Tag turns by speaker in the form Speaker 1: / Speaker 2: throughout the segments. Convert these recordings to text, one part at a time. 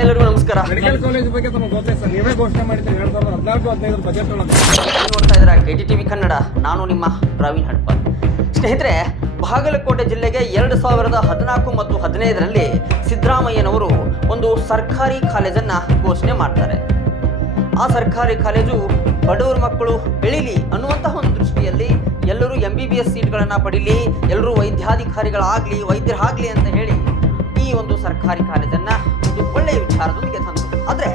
Speaker 1: ಎಲ್ಲರಿಗೂ ನಮಸ್ಕಾರ.
Speaker 2: Medical college ಬಗ್ಗೆ ತಮಗೆ ಗೊತ್ತೈತೆ ಸರ್? ನೀವೇ ಘೋಷಣೆ ಮಾಡಿದ್ರಿ ಎರಡ್ ಸಾವಿರದ ಹದಿನಾಲ್ಕು ಹದಿನೈದು ಬಜೆಟ್
Speaker 1: ನೋಡ್ತಾ ಇದ್ದೀರಾ ಕೆ ಟಿ ವಿ ಕನ್ನಡ? ನಾನು ನಿಮ್ಮ ಪ್ರವೀಣ್ ಹಣಪ ಸ್ನೇಹಿತರೆ ಬಾಗಲಕೋಟೆ ಜಿಲ್ಲೆಗೆ ಎರಡು ಸಾವಿರದ ಹದಿನಾಲ್ಕು ಮತ್ತು ಹದಿನೈದರಲ್ಲಿ ಸಿದ್ದರಾಮಯ್ಯನವರು ಒಂದು ಸರ್ಕಾರಿ ಕಾಲೇಜನ್ನು ಘೋಷಣೆ ಮಾಡ್ತಾರೆ. ಆ ಸರ್ಕಾರಿ ಕಾಲೇಜು ಬಡವರ ಮಕ್ಕಳು ಬೆಳೀಲಿ ಅನ್ನುವಂತಹ ಒಂದು ದೃಷ್ಟಿಯಲ್ಲಿ ಎಲ್ಲರೂ ಎಂ ಬಿ ಬಿ ಎಸ್ ಸೀಟ್ಗಳನ್ನು ಪಡೀಲಿ ಎಲ್ಲರೂ ವೈದ್ಯಾಧಿಕಾರಿಗಳಾಗಲಿ ವೈದ್ಯರಾಗಲಿ ಅಂತ ಹೇಳಿ ಈ ಒಂದು ಸರ್ಕಾರಿ ಕಾಲೇಜನ್ನ ಒಂದು ಒಳ್ಳೆಯ ವಿಚಾರದೊಂದಿಗೆ ತಂದರು. ಆದರೆ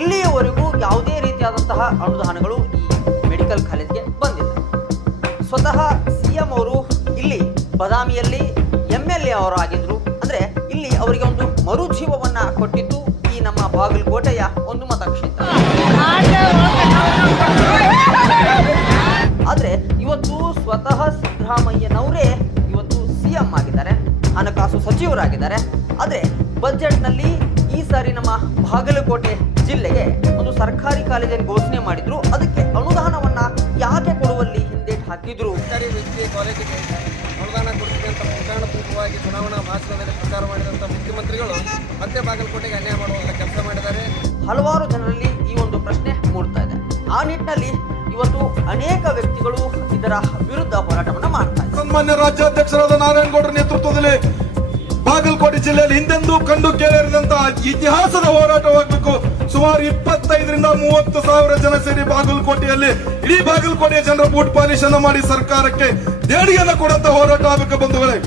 Speaker 1: ಇಲ್ಲಿಯವರೆಗೂ ಯಾವುದೇ ರೀತಿಯಾದಂತಹ ಅನುದಾನಗಳು ಈ ಮೆಡಿಕಲ್ ಕಾಲೇಜ್ಗೆ ಬಂದಿಲ್ಲ. ಸ್ವತಃ ಸಿ ಎಂ ಅವರು ಇಲ್ಲಿ ಬದಾಮಿಯಲ್ಲಿ ಎಂ ಎಲ್ ಎ ಅವರು ಆಗಿದ್ರು. ಅಂದ್ರೆ ಇಲ್ಲಿ ಅವರಿಗೆ ಒಂದು ಮರುಜೀವವನ್ನ ಕೊಟ್ಟಿದ್ದು ಈ ನಮ್ಮ ಬಾಗಲಕೋಟೆಯ ಒಂದು ಮತಕ್ಷೇತ್ರ. ಹಣಕಾಸು ಸಚಿವರಾಗಿದ್ದಾರೆ. ಆದ್ರೆ ಬಜೆಟ್ನಲ್ಲಿ ಈ ಸಾರಿ ನಮ್ಮ ಬಾಗಲಕೋಟೆ ಜಿಲ್ಲೆಗೆ ಒಂದು ಸರ್ಕಾರಿ ಕಾಲೇಜನ್ನು ಘೋಷಣೆ ಮಾಡಿದ್ರು. ಅದಕ್ಕೆ ಅನುದಾನವನ್ನ ಯಾಕೆ ಕೊಡುವಲ್ಲಿ ಹಿಂದೇಟು ಹಾಕಿದ್ರು?
Speaker 2: ಸರ್ಕಾರಿ ವೈದ್ಯಕೀಯ ಕಾಲೇಜಿಗೆ ಅನುದಾನ ಕೊಡ್ತೀವಿ ಅಂತ ಚುನಾವಣಾ ಭಾಷಣದಲ್ಲಿ ಪ್ರಚಾರ ಮಾಡಿದಂಥ ಮುಖ್ಯಮಂತ್ರಿಗಳು ಮತ್ತೆ ಬಾಗಲಕೋಟೆಗೆ ಅನ್ಯಾಯ ಮಾಡುವಂತ ಕೆಲಸ ಮಾಡಿದ್ದಾರೆ.
Speaker 1: ಹಲವಾರು ಜನರಲ್ಲಿ ಈ ಒಂದು ಪ್ರಶ್ನೆ ಮೂಡ್ತಾ ಇದೆ. ಆ ನಿಟ್ಟಿನಲ್ಲಿ ಇವತ್ತು ಅನೇಕ ವ್ಯಕ್ತಿಗಳು ಇದರ ವಿರುದ್ಧ ಹೋರಾಟವನ್ನು ಮಾಡ್ತಾರೆ
Speaker 3: ಸನ್ಮಾನ್ಯ ರಾಜ್ಯಾಧ್ಯಕ್ಷರಾದ ನಾರಾಯಣಗೌಡರ ನೇತೃತ್ವದಲ್ಲಿ ಜಿಲ್ಲೆಯಲ್ಲಿ ಹಿಂದೆಂದೂ ಕಂಡು ಕೇಳಿರದಂತಹ ಇತಿಹಾಸದ ಹೋರಾಟವಾಗಬೇಕು. ಸುಮಾರು ಇಪ್ಪತ್ತೈದರಿಂದ ಮೂವತ್ತು ಸಾವಿರ ಜನ ಸೇರಿ ಬಾಗಲಕೋಟೆಯಲ್ಲಿ, ಇಡೀ ಬಾಗಲಕೋಟೆಯ ಜನರ ಬೂಟ್ ಪಾಲಿಶ್ ಅನ್ನು ಮಾಡಿ ಸರ್ಕಾರಕ್ಕೆ ದೇಣಿಗೆಯನ್ನು ಕೊಡಂತ ಹೋರಾಟ ಆಗಬೇಕು ಬಂಧುಗಳೇ.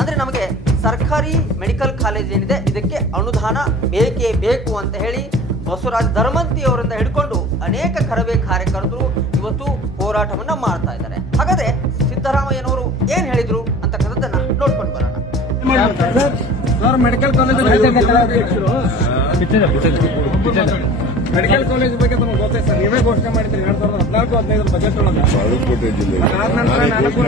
Speaker 1: ಅಂದ್ರೆ ನಮಗೆ ಸರ್ಕಾರಿ ಮೆಡಿಕಲ್ ಕಾಲೇಜ್ ಏನಿದೆ, ಇದಕ್ಕೆ ಅನುದಾನ ಬೇಕೇ ಬೇಕು ಅಂತ ಹೇಳಿ ಬಸವರಾಜ್ ಧರ್ಮಂತಿ ಅವರಿಂದ ಹಿಡ್ಕೊಂಡು ಅನೇಕ ಕರವೇ ಕಾರ್ಯಕರ್ತರು ಇವತ್ತು ಹೋರಾಟವನ್ನ ಮಾಡ್ತಾ ಇದ್ದಾರೆ. ಹಾಗಾದ್ರೆ ಸಿದ್ದರಾಮಯ್ಯನವರು ಏನ್ ಹೇಳಿದ್ರು ಅಂತಕ್ಕಂಥದ್ದನ್ನ ನೋಡ್ಕೊಂಡು ಬರೋಣ.
Speaker 2: ಸರ್ ಮೆಡಿಕಲ್ ಕಾಲೇಜಲ್ಲಿ ಮೆಡಿಕಲ್ ಕಾಲೇಜ್ ಬಗ್ಗೆ ತಮಗೆ ಗೊತ್ತೈತೆ ಸರ್. ನೀವೇ ಘೋಷಣೆ ಮಾಡಿದ್ರಿ ಎರಡ್ ಸಾವಿರದ ಹದಿನಾಲ್ಕು ಹದಿನೈದು ಬಜೆಟ್ ಒಳಗೆ.
Speaker 4: ಬಾಗಲಕೋಟೆ ಜಿಲ್ಲೆ
Speaker 2: ಅದಾದ ನಂತರ ನಾಲ್ಕು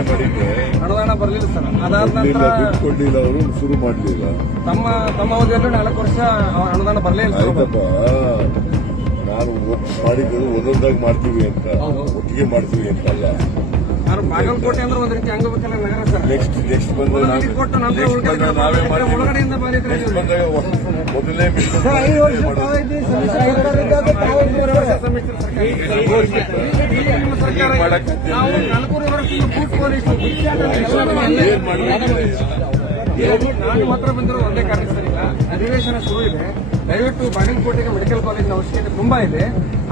Speaker 2: ಅನುದಾನ ಬರಲಿಲ್ಲ ಸರ್. ಅದಾದ ನಂತರ
Speaker 4: ಕೊಡ್ಲಿಲ್ಲ ಅವರು ಶುರು ಮಾಡಲಿಲ್ಲ.
Speaker 2: ತಮ್ಮ ತಮ್ಮ ಅವಧಿಯಲ್ಲೂ ನಾಲ್ಕು ವರ್ಷ ಅನುದಾನ ಬರಲೇ ಇಲ್ಲ ಸರ್
Speaker 4: ಆಯ್ತಪ್ಪ. ನಾನು ಮಾಡಿದ್ದು ಒಂದೊಂದಾಗಿ ಮಾಡ್ತೀವಿ ಅಂತ. ಒಟ್ಟಿಗೆ ಮಾಡ್ತೀವಿ ಅಂತ ಅಲ್ಲ
Speaker 2: ಬಾಗಲಕೋಟೆ ಅಂದ್ರೆ ಒಂದ್ ರೀತಿ ಅಂಗಬೇಕಲ್ಲ ನಗರ ಸರ್?
Speaker 4: ನೆಕ್ಸ್ಟ್ ನೆಕ್ಸ್ಟ್ ಬಂದ್ರೆ
Speaker 2: ಒಂದು
Speaker 4: ನಾವೇ
Speaker 2: ಕೊಟ್ಟು
Speaker 4: ಮಾಡ್ತೀವಿ.
Speaker 2: ಒಳಗಡೆಯಿಂದ ಬಂದಿದ್ರೆ
Speaker 4: ನೆಕ್ಸ್ಟ್ ಬಂದಾಗ ಮೊದಲನೇ
Speaker 2: ಸರ್ಕಾರ ನಾವು ನಾಲ್ಕೂರು ವರ್ಷದಿಂದ ಬೂತ್ ಪೊಲೀಸ್
Speaker 4: ಏನ್ ಮಾಡ್ಬೇಕು?
Speaker 2: ನಾನು ಮಾತ್ರ ಬಂದಿರೋ ಒಂದೇ ಕಾರಣ ಸರ್ ಈಗ. ಅಧಿವೇಶನ ಶುರು ಇದೆ. ದಯವಿಟ್ಟು ಬಾಗಲಕೋಟೆಗೆ ಮೆಡಿಕಲ್ ಕಾಲೇಜಿನ ಅವಶ್ಯಕತೆ ತುಂಬಾ ಇದೆ.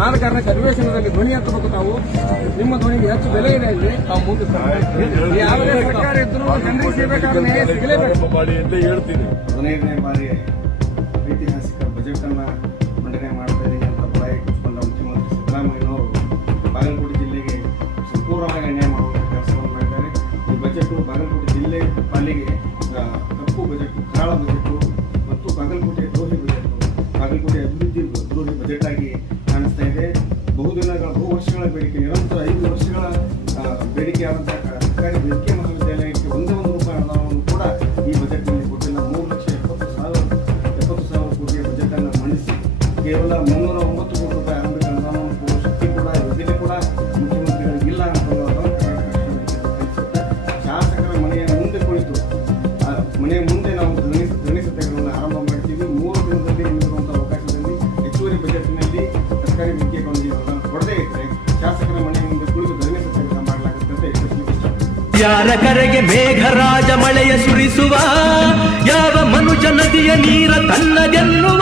Speaker 2: ಆದ ಕಾರಣಕ್ಕೆ ಅಧಿವೇಶನದಲ್ಲಿ ಧ್ವನಿ ಹತ್ತಬೇಕು ತಾವು ನಿಮ್ಮ ಧ್ವನಿಗೆ ಹೆಚ್ಚು ಬೆಲೆ ಇದೆ ಇಲ್ಲಿ. ತಾವು ಮುಂದೆ. ಯಾವುದೇ ಸರ್ಕಾರ ಇದ್ರೂ ಜನರಿಗೆ ಸಿಗಬೇಕಾದ್ರೆ ನ್ಯಾಯ ಸಿಗಲೇಬೇಕು.
Speaker 4: ಅಂತ ಹೇಳ್ತೀನಿ.
Speaker 5: ಹದಿನೈದನೇ ಬಾರಿ ಐತಿಹಾಸಿಕ ಬಜೆಟ್ ಅನ್ನ ಮಂಡನೆ ಮಾಡ್ತಾರೆ ಅಂತ ಬಾಯಿ ಕುಚ್ಕೊಂಡ ಮುಖ್ಯಮಂತ್ರಿ ಸಿದ್ದರಾಮಯ್ಯನವರು ಬಾಗಲಕೋಟೆ ಕಾಣಿಸ್ತಾ ಇದೆ. ಬಹುದಿನಗಳ ಬಹು ವರ್ಷಗಳ ಬೇಡಿಕೆ, ನಿರಂತರ ಐದು ವರ್ಷಗಳ ಬೇಡಿಕೆ ಆದಂತಹ ಸರ್ಕಾರಿ ವೈದ್ಯಕೀಯ ಮಹಾವಿದ್ಯಾಲಯಕ್ಕೆ ಒಂದೇ ಒಂದು ರೂಪಾಯಿ ಹಣವನ್ನು ಕೂಡ ಈ ಬಜೆಟ್ನಲ್ಲಿ ಕೊಟ್ಟಿಲ್ಲ. ಮೂರು ಲಕ್ಷ ಎಪ್ಪತ್ತು ಸಾವಿರ ಎಪ್ಪತ್ತು ಸಾವಿರ ಕೋಟಿಯ ಬಜೆಟ್ ಅನ್ನು ಮಂಡಿಸಿ ಕೇವಲ ಮುನ್ನೂರ ಒಂಬತ್ತು ಕೋಟಿ ರೂಪಾಯಿ ಆರಂಭಿಕ ಅನುದಾನವನ್ನು ಕೊಡುವ ಶಕ್ತಿ ಕೂಡ, ಯೋಗ್ಯತೆ ಕೂಡ ಮುಖ್ಯಮಂತ್ರಿಗಳಿಗೆ ಇಲ್ಲ ಅಂತ ಶಾಸಕರ ಮನೆಯ ಮುಂದೆ ಕುಳಿತು ಮನೆಯ ಮುಂದೆ ಶಾಸಕರ ಮನೆಯಿಂದ ಕುಳಿತು ಧ್ವನಿ ಸತ್ಯಾಗ್ರಹ ಮಾಡಲಾಗುತ್ತೆ ಅಂತ ಎಚ್ಚರಿಸಲಿಕ್ಕೆ ಇಷ್ಟಪಡ್ತೀನಿ
Speaker 6: ಯಾರ ಕರೆಗೆ ಮೇಘರಾಜ ಮಳೆಯ ಸುರಿಸುವ, ಯಾವ ಮನುಜ ನದಿಯ ನೀರ ತನ್ನದೆನ್ನುವ